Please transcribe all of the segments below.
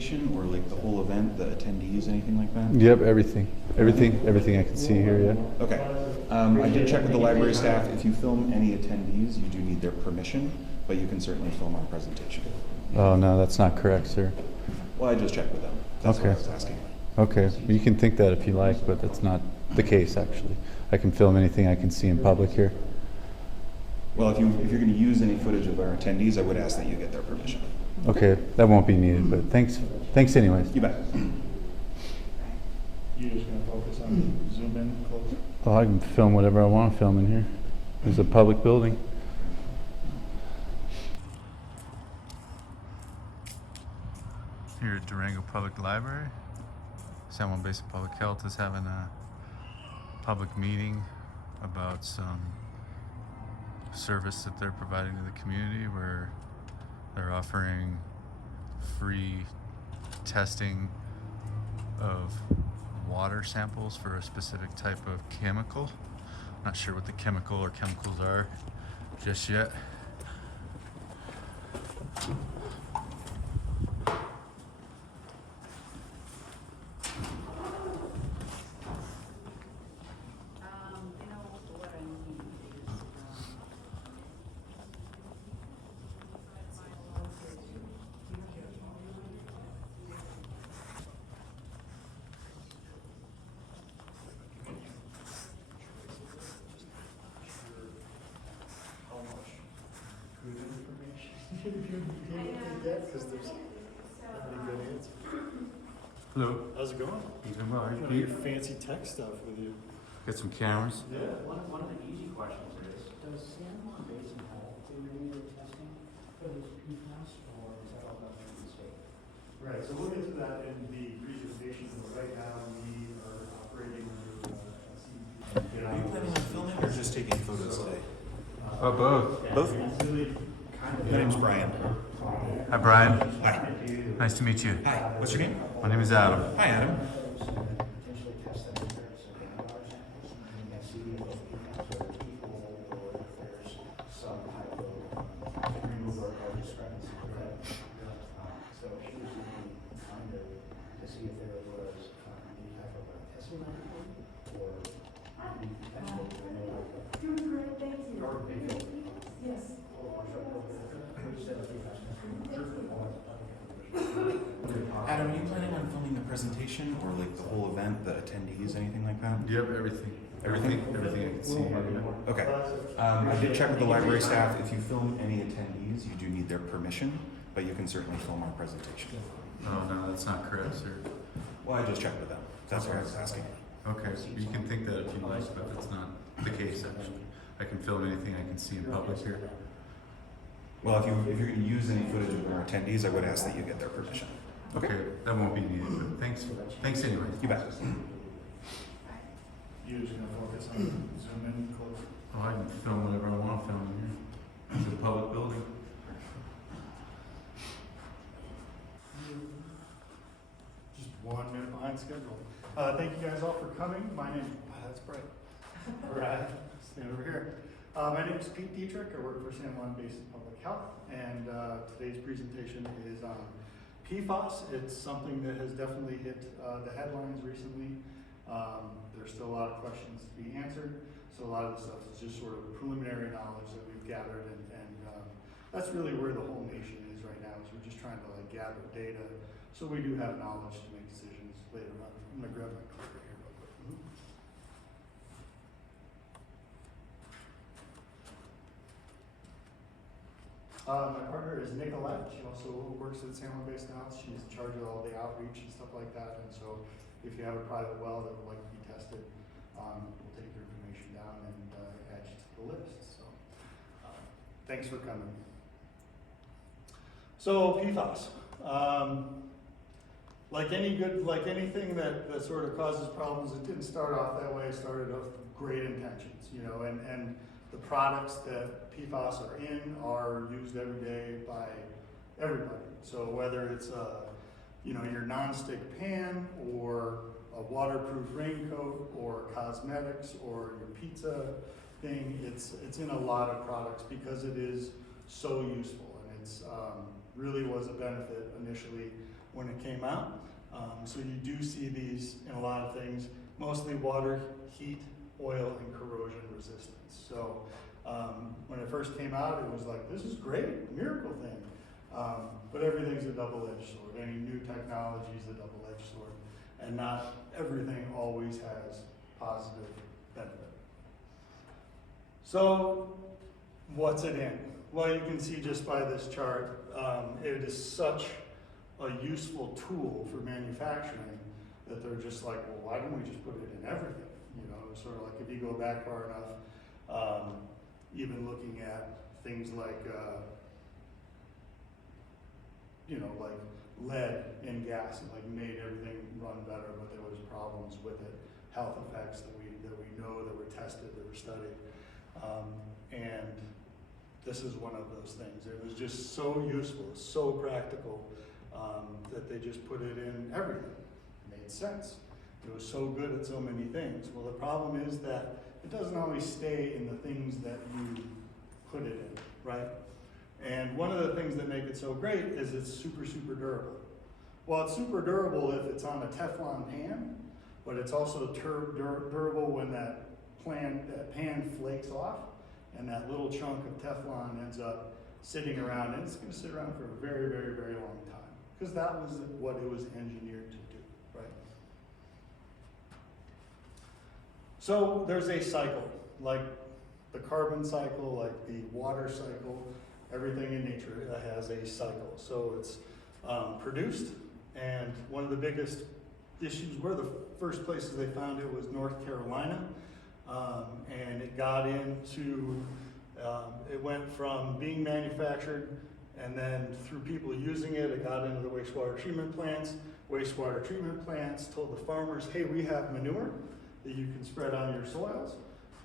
presentation or like the whole event, the attendees, anything like that? Yep, everything I can see here, yeah. Okay. I did check with the library staff. If you film any attendees, you do need their permission, but you can certainly film our presentation. Oh, no, that's not correct, sir. Well, I just checked with them. That's what I was asking. Okay, you can think that if you like, but that's not the case, actually. I can film anything I can see in public here. Well, if you're going to use any footage of our attendees, I would ask that you get their permission. Okay, that won't be needed, but thanks anyways. You bet. You're just going to focus on zoom in close? Oh, I can film whatever I want to film in here. It's a public building. Here at Durango Public Library, San Juan Basin Public Health is having a public meeting about some service that they're providing to the community, where they're offering free testing of water samples for a specific type of chemical. Not sure what the chemical or chemicals are just yet. Hello. How's it going? Even well. You know, your fancy tech stuff with you. Got some cameras. Yeah. One of the easy questions is, does San Juan Basin Health do any of the testing for those PFAS, or is that all done by the state? Right, so we'll get to that in the presentation, but right now we are operating under CEP. Are you planning on filming or just taking photos today? Both. Both? My name's Brian. Hi, Brian. Hi. Nice to meet you. Hi. What's your name? My name is Adam. Hi, Adam. Potentially test them in terms of water samples, and see if those PFAS are equal, or if there's some type of removal or discrepancy with that. So she was looking under to see if there was any type of testing laboratory, or any potential to know. Doing great, thank you. Yes. Adam, are you planning on filming the presentation or like the whole event, the attendees, anything like that? Yep, everything I can see here. Yeah. Okay. I did check with the library staff. If you film any attendees, you do need their permission, but you can certainly film our presentation. Oh, no, that's not correct, sir. Well, I just checked with them. That's what I was asking. Okay, you can think that if you like, but that's not the case, actually. I can film anything I can see in public here. Well, if you're going to use any footage of our attendees, I would ask that you get their permission. Okay, that won't be needed, but thanks anyways. You bet. You're just going to focus on zoom in close? Oh, I can film whatever I want to film in here. It's a public building. Just 1 minute behind schedule. Thank you guys all for coming. My name, that's bright. Brad, stand over here. My name is Pete Dietrich. I work for San Juan Basin Public Health, and today's presentation is on PFAS. It's something that has definitely hit the headlines recently. There's still a lot of questions to be answered, so a lot of the stuff is just sort of preliminary knowledge that we've gathered, and that's really where the whole nation is right now, is we're just trying to like gather data so we do have knowledge to make decisions later on. I'm going to grab my clicker here real quick. My partner is Nicolette. She also works at San Juan Basin Health. She's in charge of all the outreach and stuff like that. And so if you have a private well that would like to be tested, we'll take your information down and add you to the list. So thanks for coming. So PFAS. Like anything that sort of causes problems, it didn't start off that way. It started off with great intentions, you know, and the products that PFAS are in are used every day by everybody. So whether it's your nonstick pan or a waterproof raincoat or cosmetics or your pizza thing, it's in a lot of products because it is so useful, and it's really was a benefit initially when it came out. So you do see these in a lot of things, mostly water, heat, oil, and corrosion resistance. So when it first came out, it was like, this is great, miracle thing. But everything's a double-edged sword. Any new technology is a double-edged sword. And not everything always has positive benefit. So what's it in? Well, you can see just by this chart, it is such a useful tool for manufacturing that they're just like, well, why don't we just put it in everything? You know, sort of like if you go back far enough, even looking at things like, you know, like lead in gas, and like made everything run better, but there was problems with it, health effects that we know, that were tested, that were studied, and this is one of those things. It was just so useful, so practical, that they just put it in everything. It made sense. It was so good at so many things. Well, the problem is that it doesn't always stay in the things that you put it in, right? And one of the things that make it so great is it's super, super durable. Well, it's super durable if it's on a Teflon pan, but it's also durable when that pan flakes off and that little chunk of Teflon ends up sitting around, and it's going to sit around for a very, very, very long time, because that was what it was engineered to do, right? So there's a cycle, like the carbon cycle, like the water cycle. Everything in nature has a cycle. So it's produced, and one of the biggest issues were the first places they found it was North Carolina, and it got into, it went from being manufactured, and then through people using it, it got into the wastewater treatment plants. Wastewater treatment plants told the farmers, hey, we have manure that you can spread on your soils.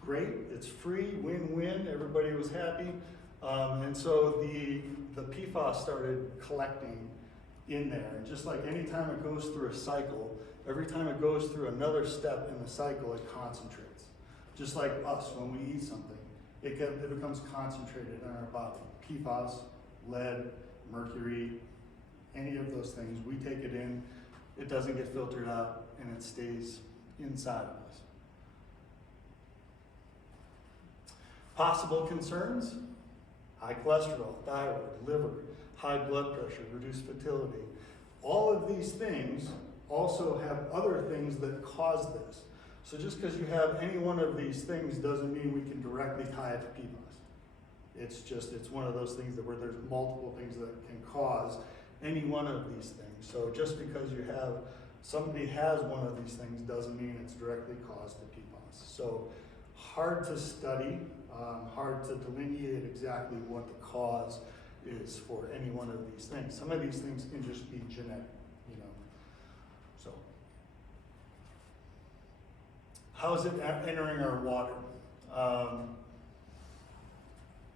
Great, it's free, win-win, everybody was happy. And so the PFAS started collecting in there. And just like any time it goes through a cycle, every time it goes through another step in the cycle, it concentrates. Just like us, when we eat something, it becomes concentrated in our body. PFAS, lead, mercury, any of those things, we take it in, it doesn't get filtered out, and it stays inside of us. Possible concerns: high cholesterol, thyroid, liver, high blood pressure, reduced fertility. All of these things also have other things that cause this. So just because you have any one of these things doesn't mean we can directly tie it to PFAS. It's one of those things that where there's multiple things that can cause any one of these things. So just because somebody has one of these things doesn't mean it's directly caused to PFAS. So hard to study, hard to delineate exactly what the cause is for any one of these things. Some of these things can just be genetic, you know. So, how is it entering our water?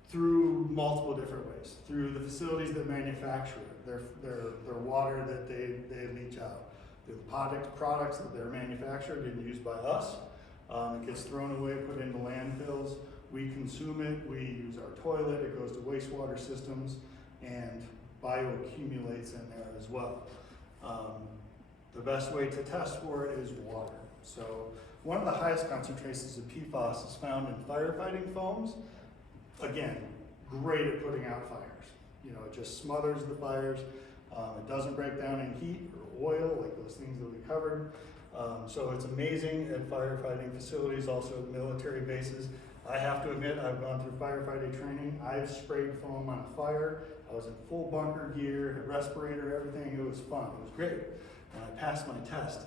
Through multiple different ways. Through the facilities that manufacture it, their water that they leach out. The products that they're manufactured and used by us. It gets thrown away, put into landfills. We consume it, we use our toilet, it goes to wastewater systems, and bioaccumulates in there as well. The best way to test for it is water. So one of the highest concentrations of PFAS is found in firefighting foams. Again, great at putting out fires. You know, it just smothers the fires. It doesn't break down in heat or oil, like those things that we covered. So it's amazing at firefighting facilities, also at military bases. I have to admit, I've gone through firefighting training. I've sprayed foam on a fire. I was in full bunker gear, had respirator, everything. It was fun. It was great. And I passed my test.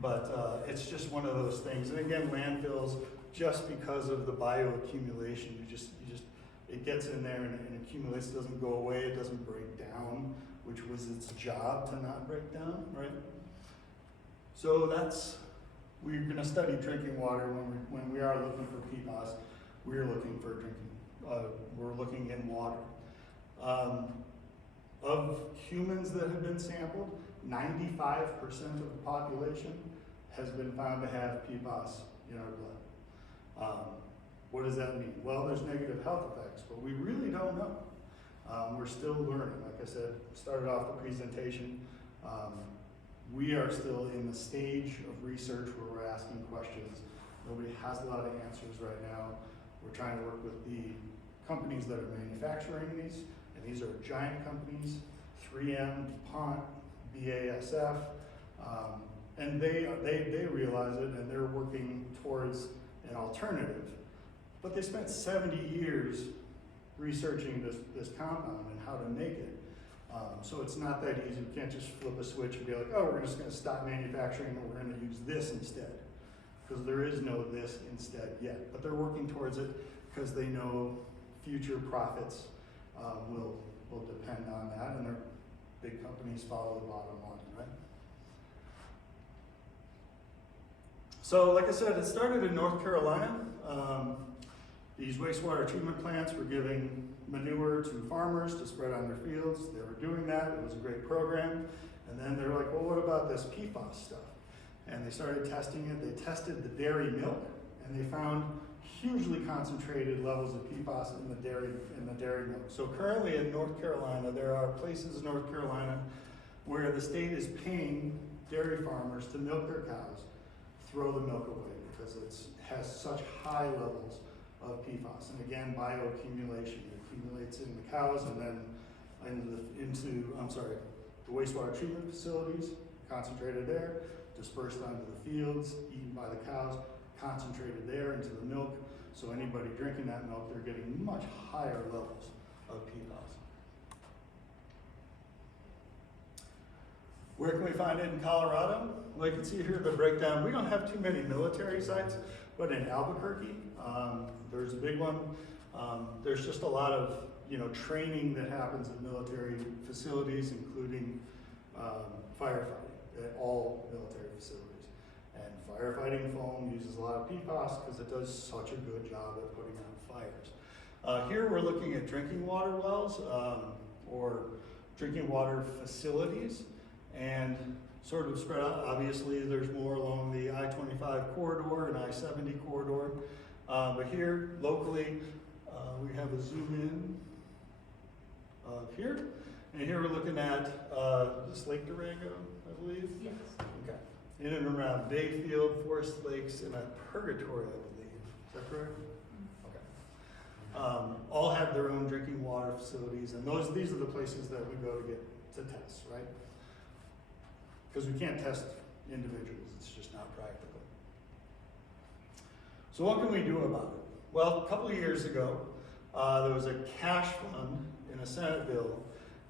But it's just one of those things. And again, landfills, just because of the bioaccumulation, it gets in there and accumulates, it doesn't go away, it doesn't break down, which was its job to not break down, right? So we're gonna study drinking water when we are looking for PFAS, we're looking for we're looking in water. Of humans that have been sampled, 95% of the population has been found to have PFAS in our blood. What does that mean? Well, there's negative health effects, but we really don't know. We're still learning. Like I said, started off the presentation. We are still in the stage of research where we're asking questions. Nobody has a lot of answers right now. We're trying to work with the companies that are manufacturing these, and these are giant companies, 3M, DuPont, BASF, and they realize it, and they're working towards an alternative. But they spent 70 years researching this compound and how to make it. So it's not that easy. You can't just flip a switch and be like, oh, we're just going to stop manufacturing and we're going to use this instead. Because there is no this instead yet. But they're working towards it because they know future profits will depend on that, and their big companies follow the bottom line, right? So like I said, it started in North Carolina. These wastewater treatment plants were giving manure to farmers to spread on their fields. They were doing that. It was a great program. And then they're like, well, what about this PFAS stuff? And they started testing it. They tested the dairy milk, and they found hugely concentrated levels of PFAS in the dairy milk. So currently in North Carolina, there are places in North Carolina where the state is paying dairy farmers to milk their cows, throw the milk away because it has such high levels of PFAS. And again, bioaccumulation. It accumulates in the cows and then into the wastewater treatment facilities, concentrated there, dispersed onto the fields, eaten by the cows, concentrated there into the milk. So anybody drinking that milk, they're getting much higher levels of PFAS. Where can we find it in Colorado? Well, you can see here the breakdown. We don't have too many military sites, but in Albuquerque, there's a big one. There's just a lot of training that happens at military facilities, including firefighting at all military facilities. And firefighting foam uses a lot of PFAS because it does such a good job at putting out fires. Here we're looking at drinking water wells or drinking water facilities, and sort of spread out. Obviously, there's more along the I-25 corridor and I-70 corridor. But here, locally, we have a zoom in of here. And here we're looking at this Lake Durango, I believe? Yes. Okay. In and around Bayfield, Forest Lakes, and at Purgatory, I believe. Is that correct? Okay. All have their own drinking water facilities, and these are the places that we go to get to test, right? Because we can't test individuals, it's just not practical. So what can we do about it? Well, a couple of years ago, there was a cash fund in a Senate bill,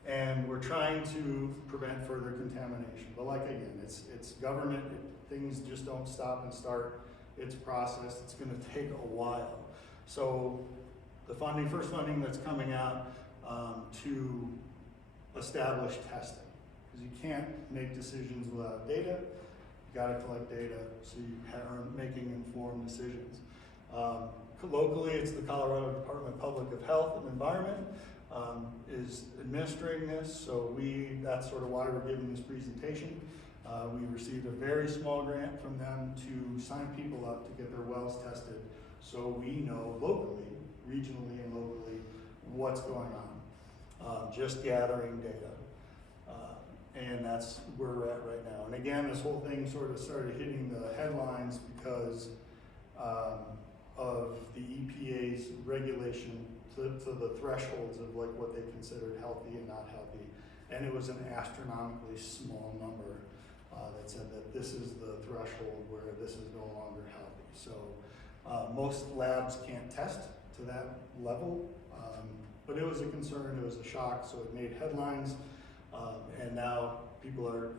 and we're trying to prevent further contamination. But like again, it's government, things just don't stop and start. It's a process, it's gonna take a while. So the first funding that's coming out to establish testing. Because you can't make decisions without data. You got to collect data so you are making informed decisions. Locally, it's the Colorado Department of Public Health and Environment is administering this, so that's sort of why we're giving this presentation. We received a very small grant from them to sign people up to get their wells tested, so we know locally, regionally and locally, what's going on. Just gathering data. And that's where we're at right now. And again, this whole thing sort of started hitting the headlines because of the EPA's regulation to the thresholds of like what they considered healthy and not healthy. And it was an astronomically small number that said that this is the threshold where this is no longer healthy. So most labs can't test to that level, but it was a concern, it was a shock, so it made headlines. And now people are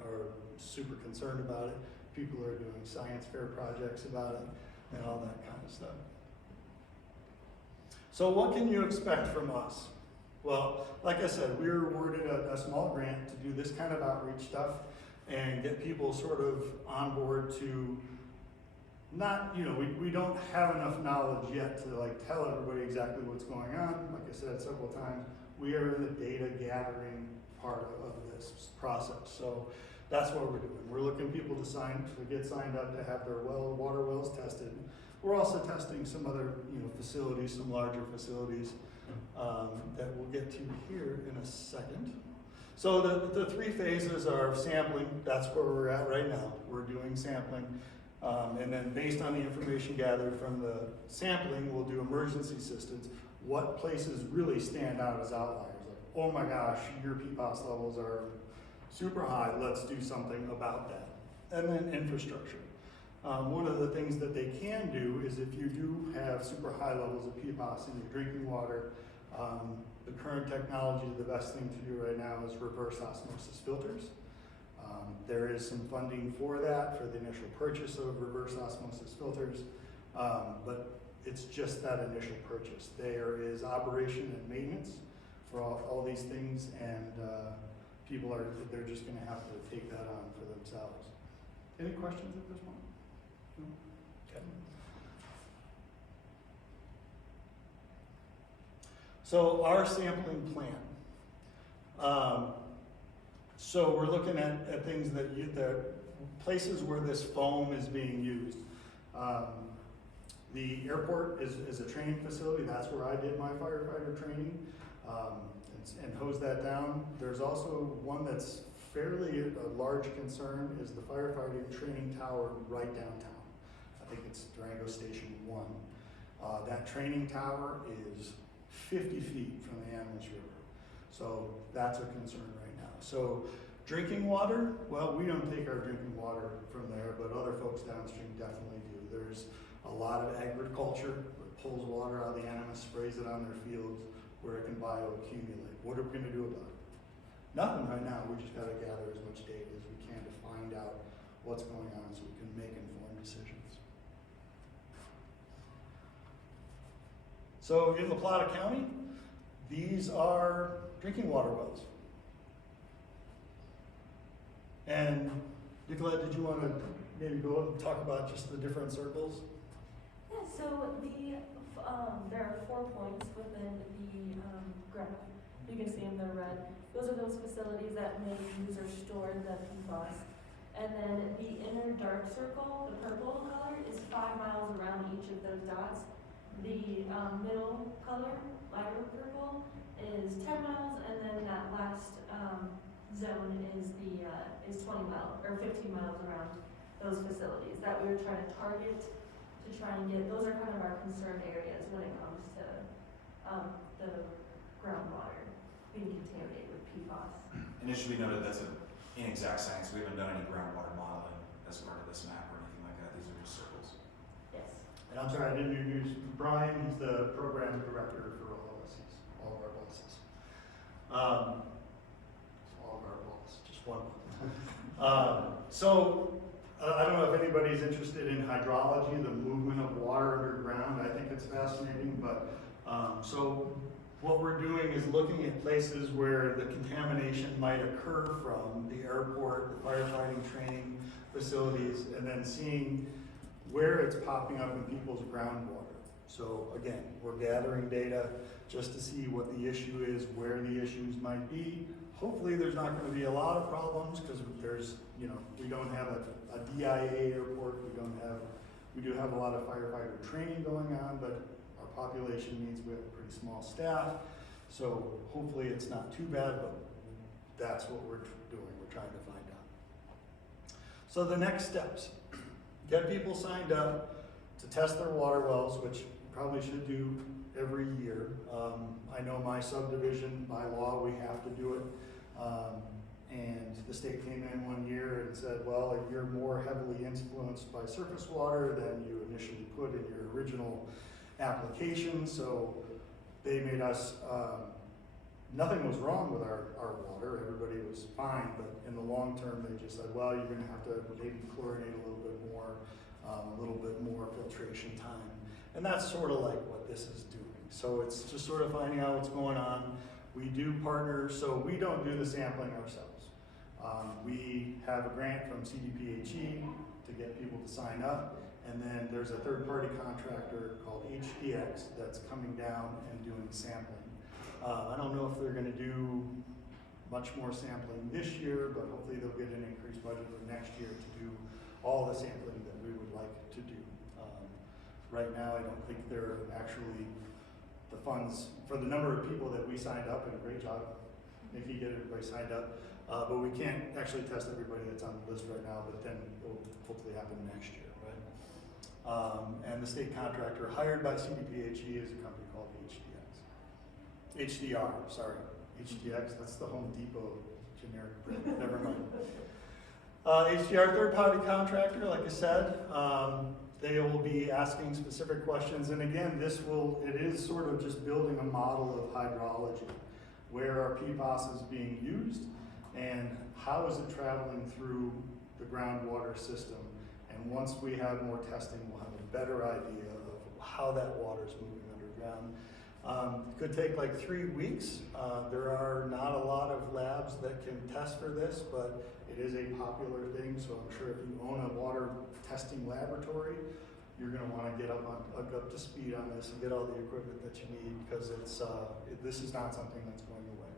super concerned about it. People are doing science fair projects about it and all that kind of stuff. So what can you expect from us? Well, like I said, we were awarded a small grant to do this kind of outreach stuff and get people sort of on board to not, we don't have enough knowledge yet to like tell everybody exactly what's going on. Like I said several times, we are in the data gathering part of this process. So that's what we're doing. We're looking people to get signed up to have their water wells tested. We're also testing some other, facilities, some larger facilities that we'll get to here in a second. So the three phases are sampling. That's where we're at right now. We're doing sampling. And then based on the information gathered from the sampling, we'll do emergency assistance. What places really stand out as outliers? Like, oh my gosh, your PFAS levels are super high. Let's do something about that. And then infrastructure. One of the things that they can do is if you do have super high levels of PFAS in your drinking water, the current technology, the best thing to do right now is reverse osmosis filters. There is some funding for that, for the initial purchase of reverse osmosis filters, but it's just that initial purchase. There is operation and maintenance for all these things, and they're just gonna have to take that on for themselves. Any questions at this point? No? Okay. So our sampling plan. So we're looking at things the places where this foam is being used. The airport is a training facility. That's where I did my firefighter training and hose that down. There's also one that's fairly a large concern is the firefighting training tower right downtown. I think it's Durango Station 1. That training tower is 50 feet from the Animas River. So that's a concern right now. So drinking water, well, we don't take our drinking water from there, but other folks downstream definitely do. There's a lot of agriculture that pulls water out of the Animas, sprays it on their fields where it can bioaccumulate. What are we gonna do about it? Nothing right now. We just gotta gather as much data as we can to find out what's going on so we can make informed decisions. So in La Plata County, these are drinking water wells. And Nicolette, did you want to maybe go and talk about just the different circles? Yeah, so there are 4 points within the graph. You can see them, they're red. Those are those facilities that may use or store the PFAS. And then the inner dark circle, the purple color, is 5 miles around each of those dots. The middle color, lighter purple, is 10 miles, and then that last zone is 20 miles or 15 miles around those facilities that we were trying to target to try and get. Those are kind of our concerned areas when it comes to the groundwater being contaminated with PFAS. And it should be noted that's an inexact science. We haven't done any groundwater modeling as part of this map or anything like that. These are just circles. Yes. And I'm sorry, I didn't introduce Brian. He's the program director for OLSCs, all of our bosses. All of our bosses, just one. So I don't know if anybody's interested in hydrology, the movement of water underground. I think it's fascinating, but so what we're doing is looking at places where the contamination might occur from the airport, the firefighting training facilities, and then seeing where it's popping up in people's groundwater. So again, we're gathering data just to see what the issue is, where the issues might be. Hopefully there's not going to be a lot of problems because there's, we don't have a DIA airport, we do have a lot of firefighter training going on, but our population means we have a pretty small staff. So hopefully it's not too bad, but that's what we're doing. We're trying to find out. So the next steps, get people signed up to test their water wells, which we probably should do every year. I know my subdivision, by law, we have to do it. And the state came in one year and said, well, if you're more heavily influenced by surface water than you initially put in your original application. So they made us, nothing was wrong with our water. Everybody was fine, but in the long term, they just said, well, you're gonna have to maybe chlorinate a little bit more filtration time. And that's sort of like what this is doing. So it's just sort of finding out what's going on. We do partner, so we don't do the sampling ourselves. We have a grant from SJBPH to get people to sign up, and then there's a third-party contractor called HDX that's coming down and doing sampling. I don't know if they're going to do much more sampling this year, but hopefully they'll get an increased budget for next year to do all the sampling that we would like to do. Right now, I don't think there are actually the funds for the number of people that we signed up, and a great job, Nikki, get everybody signed up. But we can't actually test everybody that's on the list right now, but then it will hopefully happen next year, right? And the state contractor hired by SJBPH is a company called HDR, sorry. HDX, that's the Home Depot generic brand, never mind. HDR, third-party contractor, like I said, they will be asking specific questions, and again, it is sort of just building a model of hydrology. Where are PFAS being used, and how is it traveling through the groundwater system? And once we have more testing, we'll have a better idea of how that water is moving underground. Could take like 3 weeks. There are not a lot of labs that can test for this, but it is a popular thing, so I'm sure if you own a water testing laboratory, you're going to want to get up to speed on this and get all the equipment that you need, because this is not something that's going away.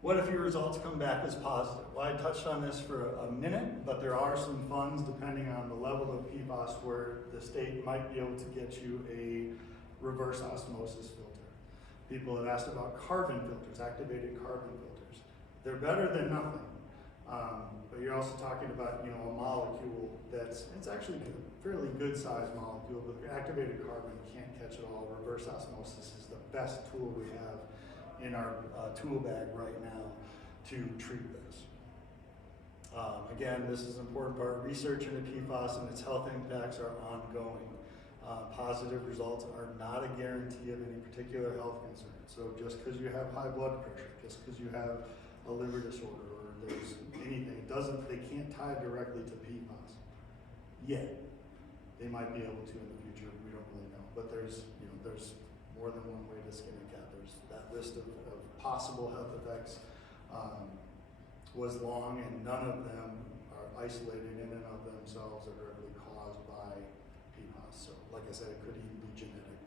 What if your results come back as positive? Well, I touched on this for a minute, but there are some funds depending on the level of PFAS where the state might be able to get you a reverse osmosis filter. People have asked about carbon filters, activated carbon filters. They're better than nothing. But you're also talking about, a molecule it's actually a fairly good sized molecule, but activated carbon can't catch it all. Reverse osmosis is the best tool we have in our tool bag right now to treat this. Again, this is an important part. Research into PFAS and its health impacts are ongoing. Positive results are not a guarantee of any particular health concern. So just because you have high blood pressure, just because you have a liver disorder, or there's anything, they can't tie directly to PFAS yet. They might be able to in the future, we don't really know. But there's more than one way to skin a cat. There's that list of possible health effects was long, and none of them are isolated in and of themselves or directly caused by PFAS. So like I said, it could even be genetic.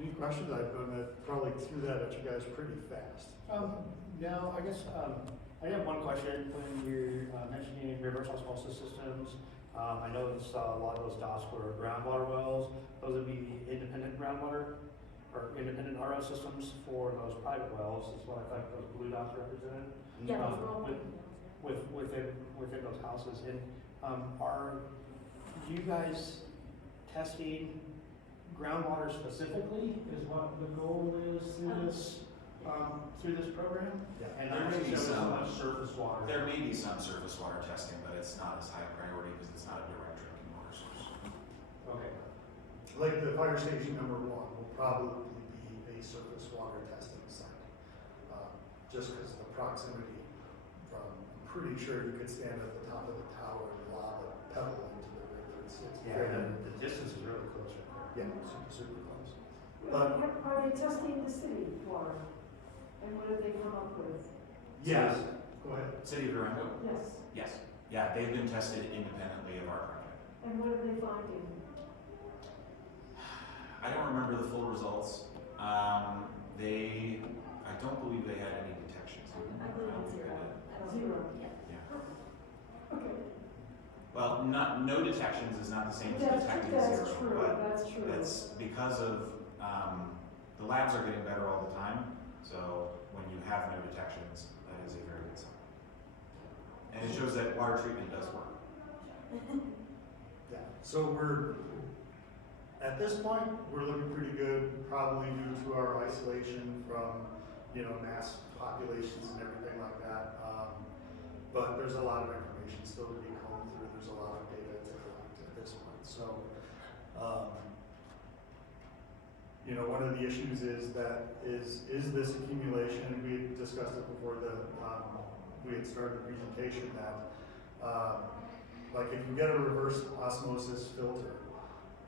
Any questions? I probably threw that at you guys pretty fast. No, I guess I have one question. When you're mentioning reverse osmosis systems, I noticed a lot of those dots were groundwater wells. Those would be independent groundwater or independent RO systems for those private wells, is what I thought those blue dots represented. Yeah, those are all Within those houses. And are you guys testing groundwater specifically? Is what the goal is through this program? Yeah. And There not may be so some- much surface water. There may be some surface water testing, but it's not as high a priority because it's not a direct drinking water source. Okay. Like the fire station number 1 will probably be a surface water testing site. Just because of the proximity from, I'm pretty sure you could stand at the top of the tower and lob a pebble into the river. It's Yeah, very, the distance is really close right there. yeah, super close. Are they testing the city water? And what did they come up with? Yes, go ahead. City of Durango? Yes. Yes. Yeah, they've been tested independently of our project. And what are they finding? I don't remember the full results. I don't believe they had any detections. I believe it's zero. I don't- Zero. Yeah. Yeah. Okay. Well, no detections is not the same as detecting That's zero, true, but that's true. that's because of, the labs are getting better all the time. So when you have no detections, that is a very good sign. And it shows that water treatment does work. Yeah, so at this point, we're looking pretty good, probably due to our isolation from, mass populations and everything like that. But there's a lot of information still to be combed through. There's a lot of data to collect at this point. So, one of the issues is this accumulation, and we had discussed it before we had started the presentation, that like if you get a reverse osmosis filter,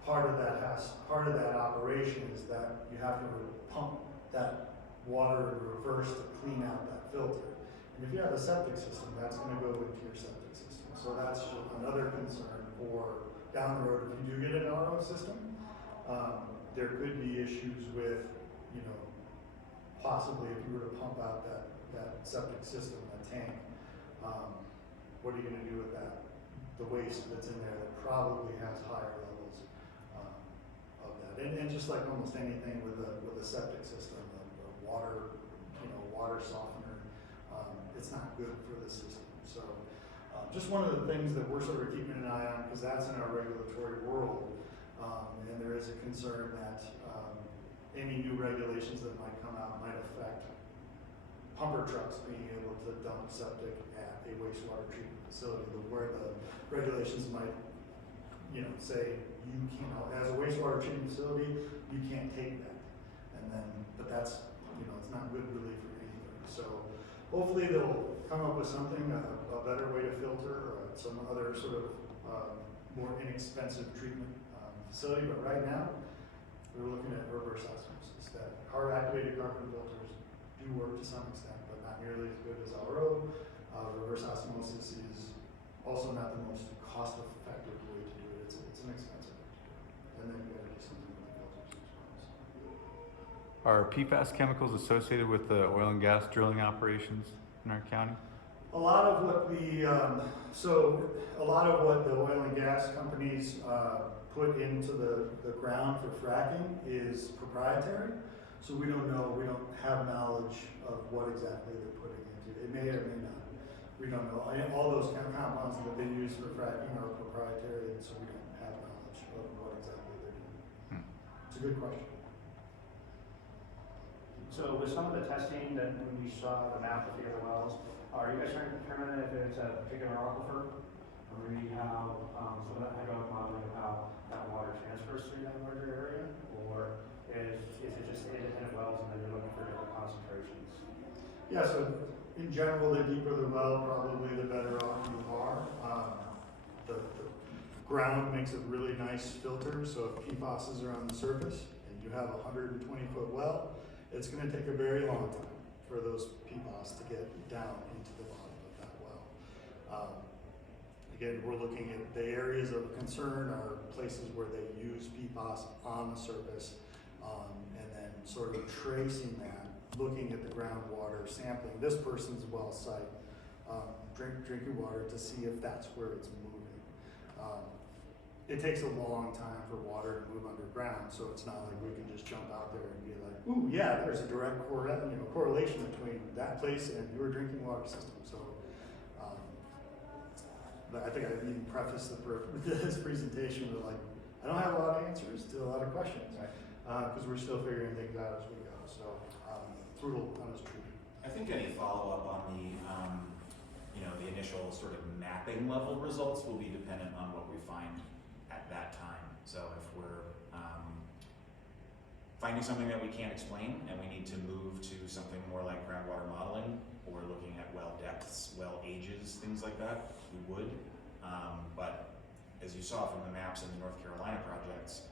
part of that operation is that you have to pump that water in reverse to clean out that filter. And if you have a septic system, that's going to go into your septic system. So that's another concern for down the road. If you do get an RO system, there could be issues with, possibly if you were to pump out that septic system, that tank, what are you gonna do with that? The waste that's in there that probably has higher levels of that. And just like almost anything with a septic system, a water, water softener, it's not good for the system. So just one of the things that we're sort of keeping an eye on, because that's in our regulatory world. And there is a concern that any new regulations that might come out might affect pumper trucks being able to dump septic at a wastewater treatment facility, where the regulations might, say as a wastewater treatment facility, you can't take that. And then, but that's, it's not good really for anything. So hopefully they'll come up with something, a better way to filter, or some other sort of more inexpensive treatment facility. But right now, we're looking at reverse osmosis. That hard-activated carbon filters do work to some extent, but not nearly as good as RO. Reverse osmosis is also not the most cost-effective way to do it. It's an expensive way to do it. And then you got to do something with the filters as well. Are PFAS chemicals associated with the oil and gas drilling operations in our county? A lot of what the oil and gas companies put into the ground for fracking is proprietary. So we don't know, we don't have knowledge of what exactly they're putting into it. It may or may not. We don't know. All those compounds that they use for fracking are proprietary, and so we don't have knowledge of what exactly they're doing. It's a good question. So with some of the testing that when you saw the map of the other wells, are you guys trying to determine if it's a particular aquifer? Or maybe how, some of that hydraulic modeling of how that water transfers through that larger area? Or is it just independent wells and then you're looking for different concentrations? Yeah, so in general, the deeper the well, probably the better off you are. The ground makes a really nice filter, so if PFASs are on the surface and you have a 120-foot well, it's going to take a very long time for those PFAS to get down into the bottom of that well. Again, we're looking at the areas of concern are places where they use PFAS on the surface, and then sort of tracing that, looking at the groundwater, sampling this person's well site, drinking water to see if that's where it's moving. It takes a long time for water to move underground, so it's not like we can just jump out there and be like, ooh, yeah, there's a direct correlation between that place and your drinking water system. So, but I think I even prefaced this presentation with like, I don't have a lot of answers to a lot of questions, because we're still figuring things out as we go. So, brutal, honest truth. I think any follow-up on the, the initial sort of mapping level results will be dependent on what we find at that time. So if we're finding something that we can't explain and we need to move to something more like groundwater modeling or looking at well depths, well ages, things like that, we would. But as you saw from the maps in the North Carolina projects,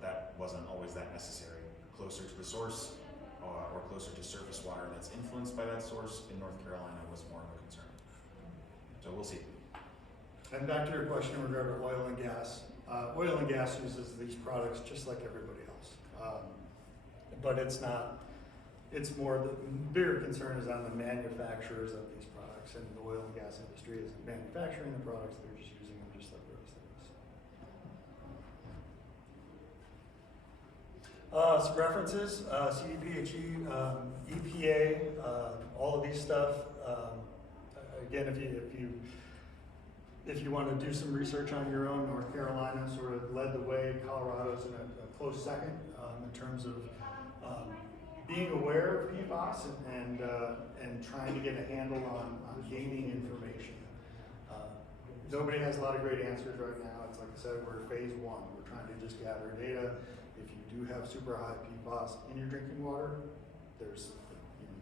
that wasn't always that necessary. Closer to the source or closer to surface water that's influenced by that source in North Carolina was more of a concern. So we'll see. And back to your question regarding oil and gas. Oil and gas uses these products just like everybody else. But it's not, it's more, the bigger concern is on the manufacturers of these products, and the oil and gas industry isn't manufacturing the products, they're just using them just like the rest of us. Some references, SJBPH, EPA, all of these stuff. Again, if you want to do some research on your own, North Carolina sort of led the way. Colorado's in a close second in terms of being aware of PFAS and trying to get a handle on gaining information. Nobody has a lot of great answers right now. It's like I said, we're phase one. We're trying to just gather data. If you do have super high PFAS in your drinking water, there's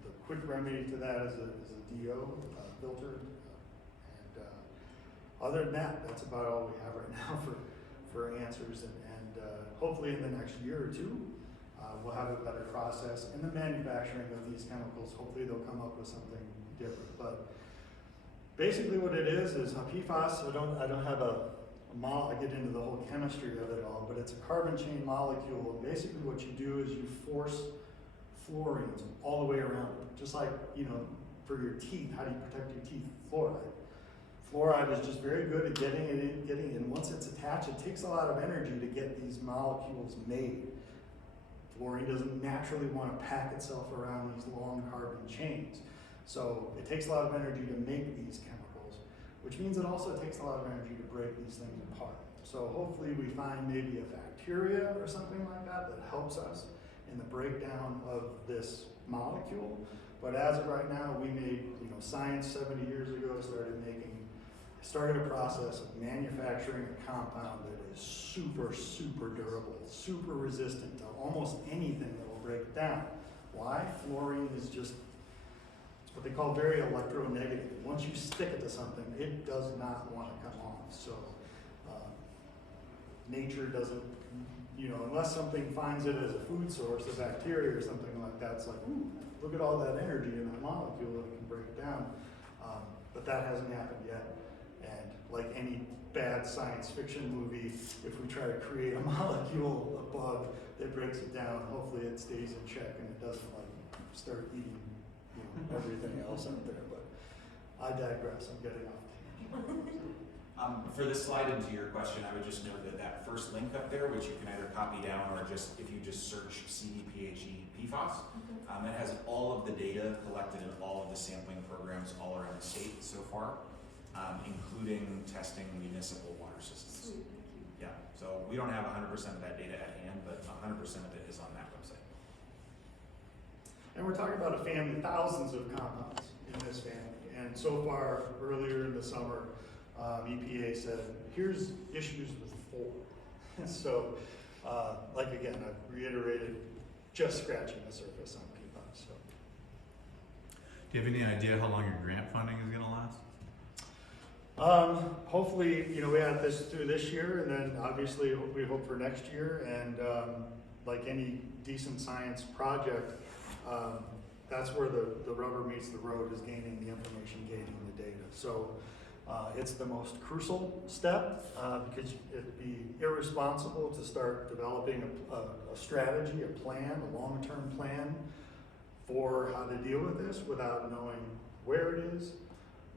the quick remedy to that is a DO filter. Other than that, that's about all we have right now for answers, and hopefully in the next year or two, we'll have a better process in the manufacturing of these chemicals. Hopefully they'll come up with something different. But basically what it is a PFAS. I don't have I get into the whole chemistry of it all, but it's a carbon chain molecule. And basically what you do is you force fluorines all the way around it. Just like, for your teeth, how do you protect your teeth? Fluoride. Fluoride is just very good at getting it in, and once it's attached, it takes a lot of energy to get these molecules made. Fluorine doesn't naturally want to pack itself around these long carbon chains. So it takes a lot of energy to make these chemicals, which means it also takes a lot of energy to break these things apart. So hopefully we find maybe a bacteria or something like that that helps us in the breakdown of this molecule. But as of right now, we made, science 70 years ago started a process of manufacturing a compound that is super, super durable, super resistant to almost anything that will break it down. Why? Fluorine is just, it's what they call very electronegative. Once you stick it to something, it does not want to come off. So nature doesn't, unless something finds it as a food source, a bacteria or something like that, it's like, ooh, look at all that energy in that molecule that it can break it down. But that hasn't happened yet. And like any bad science fiction movie, if we try to create a molecule, a bug that breaks it down, hopefully it stays in check and it doesn't start eating everything else out there. But I digress, I'm getting off tangent. For this slide into your question, I would just note that first link up there, which you can either copy down or if you just search SJBPH PFAS, it has all of the data collected in all of the sampling programs all around the state so far, including testing municipal water systems. Sweet, thank you. Yeah, so we don't have 100% of that data at hand, but 100% of it is on that website. And we're talking about a family, thousands of compounds in this family. And so far, earlier in the summer, EPA said, here's issues with 4. So, again, I've reiterated, just scratching the surface on PFAS. So. Do you have any idea how long your grant funding is going to last? Hopefully, we had this through this year, and then obviously we hope for next year. And like any decent science project, that's where the rubber meets the road, is gaining the information, gaining the data. So it's the most crucial step because it'd be irresponsible to start developing a strategy, a plan, a long-term plan for how to deal with this without knowing where it is,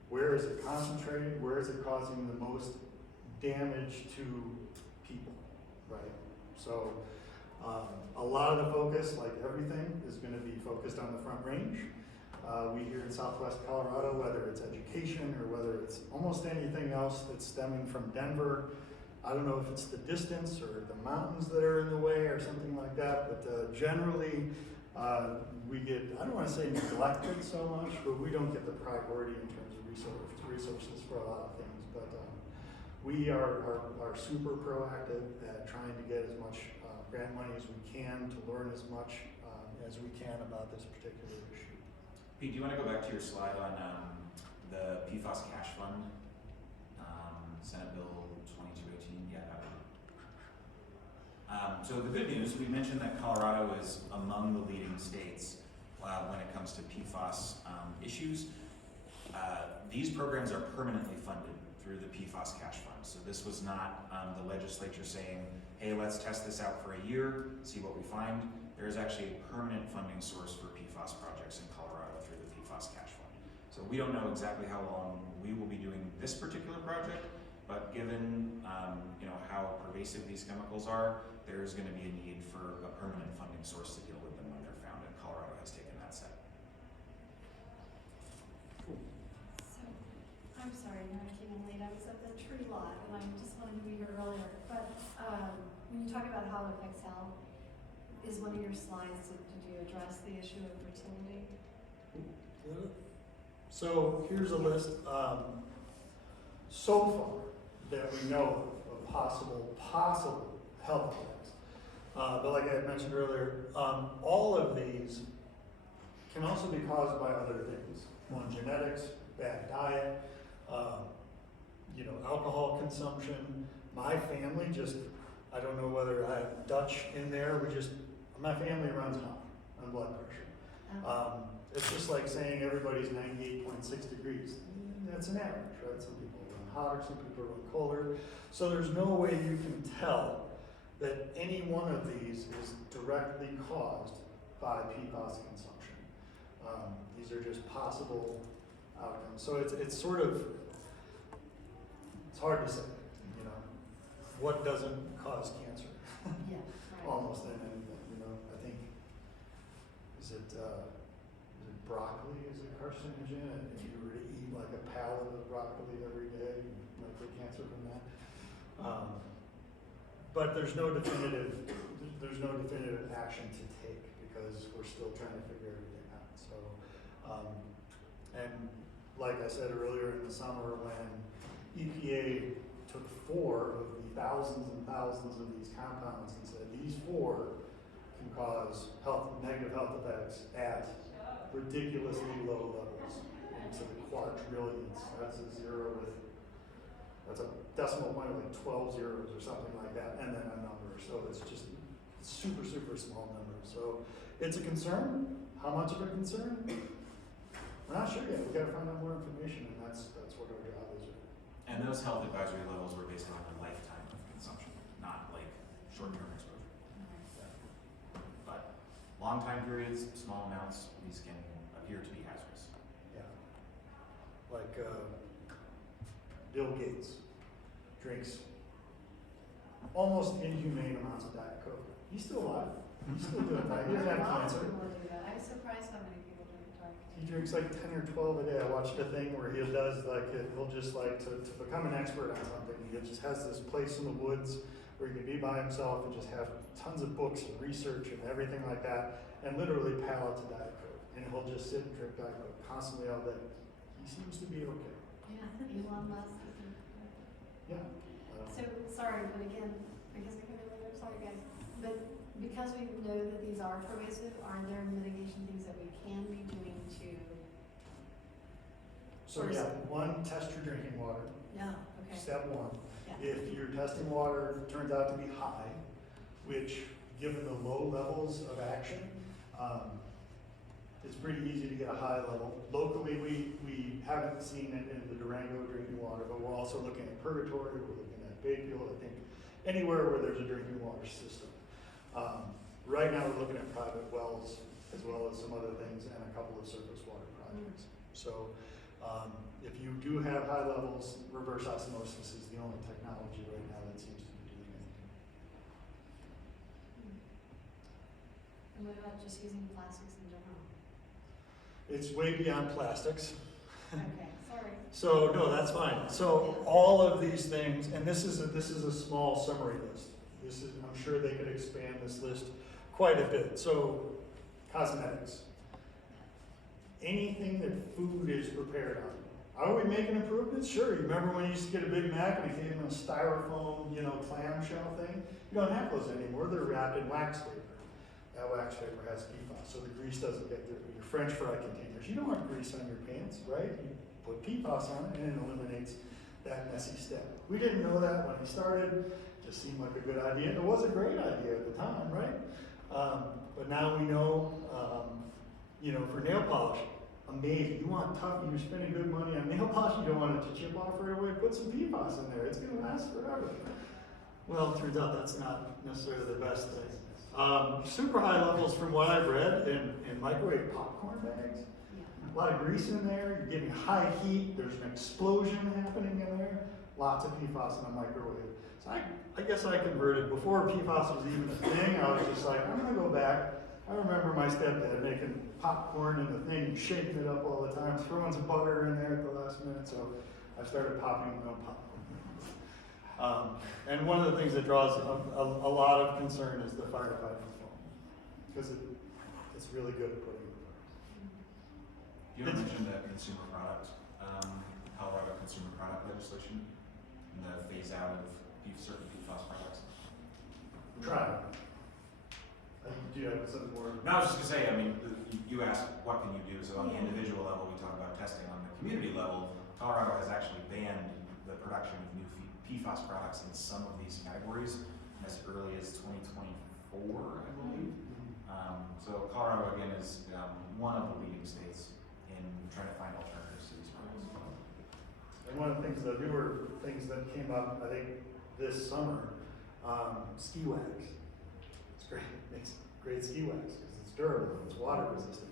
where is it concentrated, where is it causing the most damage to people, right? So a lot of the focus, like everything, is going to be focused on the Front Range. We here in Southwest Colorado, whether it's education or whether it's almost anything else that's stemming from Denver, I don't know if it's the distance or the mountains that are in the way or something like that, but generally we get, I don't want to say neglected so much, but we don't get the priority in terms of resources for a lot of things. But we are super proactive at trying to get as much grant money as we can to learn as much as we can about this particular issue. Pete, do you want to go back to your slide on the PFAS cash fund, Senate Bill 2218? Yeah, that one. So the good news, we mentioned that Colorado is among the leading states when it comes to PFAS issues. These programs are permanently funded through the PFAS cash fund. So this was not the legislature saying, hey, let's test this out for a year, see what we find. There is actually a permanent funding source for PFAS projects in Colorado through the PFAS cash fund. So we don't know exactly how long we will be doing this particular project, but given how pervasive these chemicals are, there is going to be a need for a permanent funding source to deal with them when they're found, and Colorado has taken that step. So, I'm sorry, I came in late. I was at the tree lot, and I just wanted to be here earlier. But when you talk about how it affects health, is one of your slides, did you address the issue of fertility? So here's a list. So far that we know of possible health effects. But like I had mentioned earlier, all of these can also be caused by other things. One, genetics, bad diet, alcohol consumption. My family I don't know whether I have Dutch in there, my family runs high on blood pressure. It's just like saying everybody's 98.6 degrees. That's an average, right? Some people run hotter, some people run colder. So there's no way you can tell that any one of these is directly caused by PFAS consumption. These are just possible outcomes. So it's sort of, it's hard to say, you know, what doesn't cause cancer? Yeah, right. Almost in anything, you know, I think, is it broccoli is a carcinogen, and if you were to eat like a pallet of broccoli every day, you might get cancer from that. But there's no definitive action to take because we're still trying to figure everything out. So, and like I said earlier in the summer, when EPA took 4 of the thousands and thousands of these compounds and said these 4 can cause negative health effects at ridiculously low levels, into the quadrillions. That's a zero with, that's a decimal point of like 12 zeros or something like that, and then a number. So it's just super, super small numbers. So it's a concern. How much of a concern? We're not sure yet. We got to find out more information, and that's what our job is. And those health advisory levels were based on a lifetime of consumption, not like short-term exposure. But long time periods, small amounts, these can appear to be hazardous. Yeah. Like Bill Gates drinks almost inhumane amounts of Diet Coke. He's still alive. He's still doing that. He doesn't have cancer. I'm surprised how many people drink Diet Coke. He drinks like 10 or 12 a day. I watched a thing where he does like, he'll just like to become an expert on something. He just has this place in the woods where he can be by himself and just have tons of books and research and everything like that, and literally pallets of Diet Coke. And he'll just sit and drink Diet Coke constantly all day. He seems to be okay. Yeah, Elon Musk. Yeah. So, sorry, but again, because I couldn't remember, sorry guys, but because we know that these are pervasive, are there mitigation things that we can be doing to? So yeah, 1, test your drinking water. Yeah, okay. Step 1. Yeah. If your testing water turns out to be high, which given the low levels of action, it's pretty easy to get a high level. Locally, we haven't seen it in the Durango drinking water, but we're also looking at Purgatory, we're looking at Bayfield, I think anywhere where there's a drinking water system. Right now we're looking at private wells as well as some other things and a couple of surface water projects. So if you do have high levels, reverse osmosis is the only technology right now that seems to be doing anything. And what about just using plastics in general? It's way beyond plastics. Okay, sorry. So no, that's fine. So all of these things, and this is a small summary list. I'm sure they could expand this list quite a bit. So cosmetics, anything that food is prepared on. Are we making improvements? Sure. You remember when you used to get a Big Mac and it came in a styrofoam, clamshell thing? You don't have those anymore. They're wrapped in wax paper. That wax paper has PFAS, so the grease doesn't get through. Your French fry containers, you don't want grease on your pants, right? You put PFAS on it and it eliminates that messy step. We didn't know that when we started. It just seemed like a good idea. It was a great idea at the time, right? But now we know, for nail polish, amazing. You want tough, you're spending good money on nail polish, you don't want it to chip off right away, put some PFAS in there. It's going to last forever. Well, it turns out that's not necessarily the best thing. Super high levels from what I've read in microwave popcorn bags. A lot of grease in there, you're getting high heat, there's an explosion happening in there. Lots of PFAS in a microwave. So I guess I converted. Before PFAS was even a thing, I was just like, I'm gonna go back. I remember my stepdad making popcorn in the thing, shaking it up all the time, throwing some butter in there at the last minute, so I started popping my own popcorn. And one of the things that draws a lot of concern is the firefighting foam, because it's really good at putting it. You had mentioned that consumer product, Colorado consumer product legislation, and the phase out of certain PFAS products. Try. Do you have something more? No, I was just gonna say, I mean, you asked what can you do, so on the individual level, we talk about testing. On the community level, Colorado has actually banned the production of new PFAS products in some of these categories as early as 2024, I believe. So Colorado, again, is one of the leading states in trying to find alternatives to these products. And one of the things, the newer things that came up, I think, this summer, ski wax. It's great. It makes great ski wax because it's durable, it's water resistant.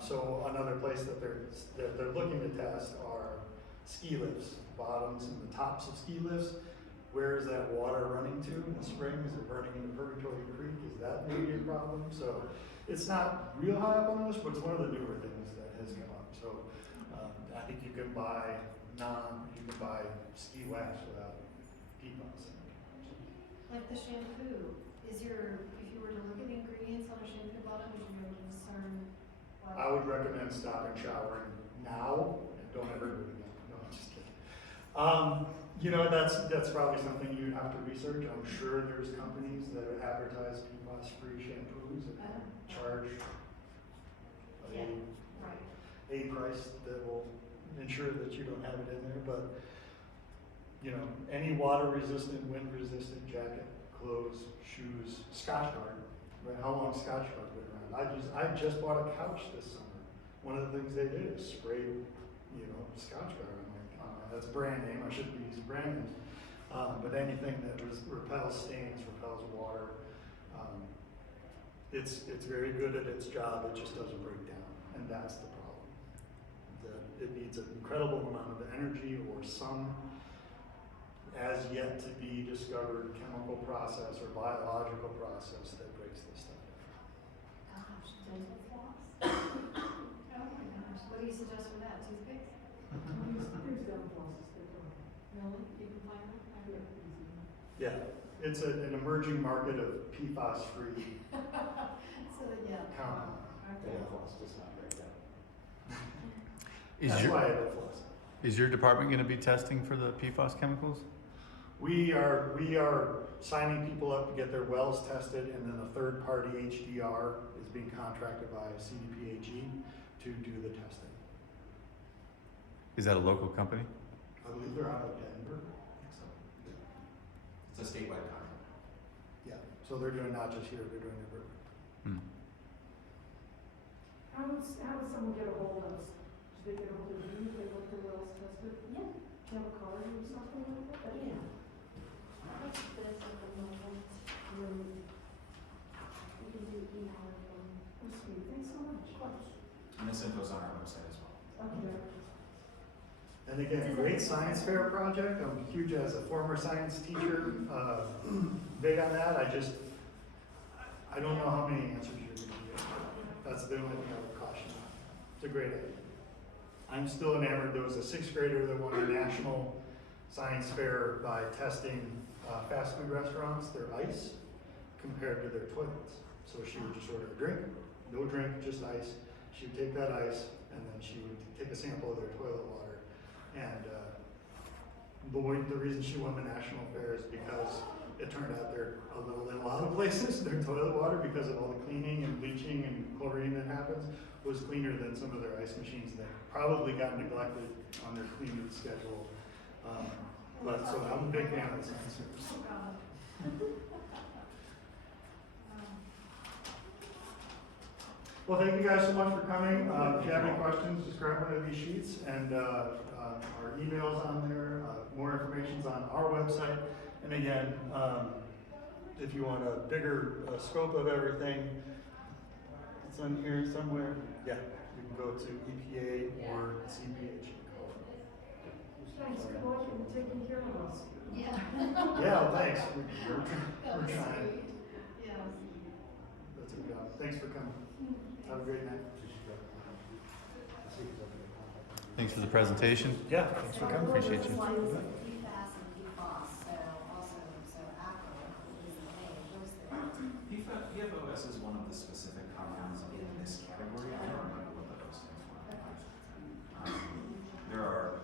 So another place that they're looking to test are ski lifts, bottoms and the tops of ski lifts. Where is that water running to in the spring? Is it burning into Purgatory Creek? Is that maybe a problem? So it's not real high up on the list, but it's one of the newer things that has come up. So I think you can buy ski wax without PFAS. Like the shampoo, if you were to look at the ingredients on a shampoo bottle, would you be able to discern what? I would recommend stopping showering now and don't ever do it again. No, I'm just kidding. You know, that's probably something you'd have to research. I'm sure there's companies that advertise PFAS-free shampoos and charge Yeah, right. a price that will ensure that you don't have it in there. But, you know, any water-resistant, wind-resistant jacket, clothes, shoes, Scotch Guard. Right? How long Scotch Guard been around? I just bought a couch this summer. One of the things they did is spray, you know, Scotch Guard on my, that's brand name. I shouldn't be using brand names. But anything that repels stains, repels water, it's very good at its job. It just doesn't break down, and that's the problem. It needs an incredible amount of energy or some as yet to be discovered chemical process or biological process that breaks this stuff down. Gosh, dental floss? Oh my gosh, what do you suggest for that, toothpicks? There's dental flosses that don't. Really? You can find that? I don't know. Yeah, it's an emerging market of PFAS-free So, yeah. compound. Okay. floss does not break down. That's why I don't floss. Is your department going to be testing for the PFAS chemicals? We are signing people up to get their wells tested, and then a third-party HDR is being contracted by SJBPH to do the testing. Is that a local company? I believe they're out of Denver. So, It's a statewide contract. yeah, so they're doing not just here, they're doing everywhere. Hmm. How would someone get a hold of us? Do they get a hold of you if they want their wells tested? Yeah, Do you have a card or something like that? yeah. Like this at the moment, we can do email or phone. Oh, sweet, thanks so much. And this info's on our website as well. Okay. And again, great science fair project. I'm huge as a former science teacher, big on that. I don't know how many answers you're going to get. That's the only thing I would caution on. It's a great idea. I'm still enamored. There was a sixth grader that won a national science fair by testing fast food restaurants, their ice, compared to their toilets. So she would just order a drink, no drink, just ice. She would take that ice, and then she would take a sample of their toilet water. And the reason she won the national fair is because it turned out in a lot of places, their toilet water, because of all the cleaning and bleaching and chlorine that happens, was cleaner than some of their ice machines that probably got neglected on their cleaning schedule. But so I'm a big fan of the science fairs. Oh, God. Well, thank you guys so much for coming. If you have any questions, just grab one of these sheets, and our email's on there. More information's on our website. And again, if you want a bigger scope of everything, it's on here somewhere. Yeah, you can go to EPA or CPH. Thanks, good luck in taking care of us. Yeah. Yeah, well, thanks. We're That was trying. sweet. Yeah. That's a good job. Thanks for coming. Have a great night. Thanks for the presentation. Yeah, thanks for coming. Appreciate you. PFAS and PFAS, so also, ACRO is the name, what's the? PFOS is one of the specific compounds in this category. I don't remember what those things were. There are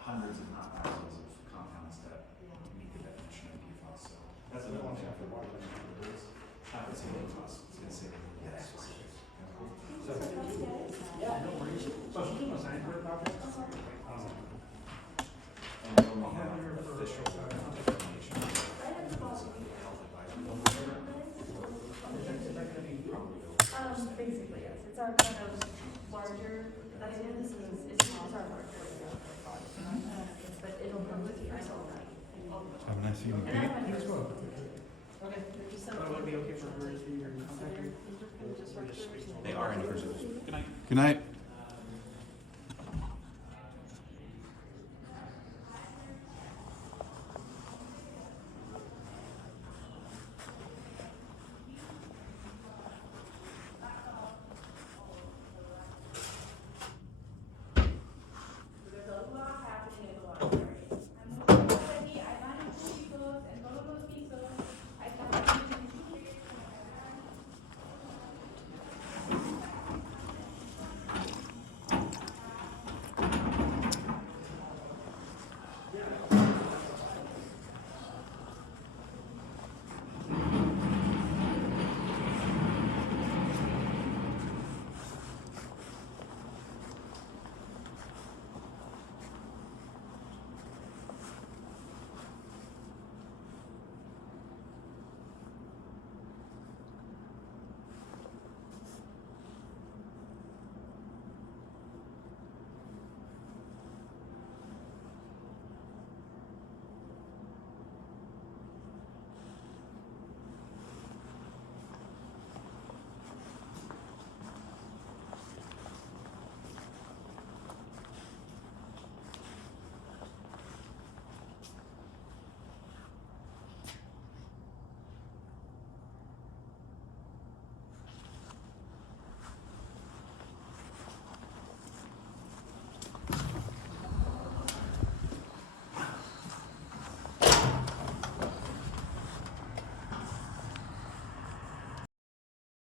hundreds, if not thousands, of compounds that meet the definition of PFOS. So that's another one for water. It's not gonna say PFOS. It's gonna say yes. Yeah, no worries. So she's doing a science fair project? And we only have official definition. Basically, yes, it's our kind of larger, that's what this is, it's our larger, but it'll come with the ISO. Have a nice evening. And I went first. Okay, thank you so much. Would it be okay for her to be your contact? They are in person. Good night. Good night.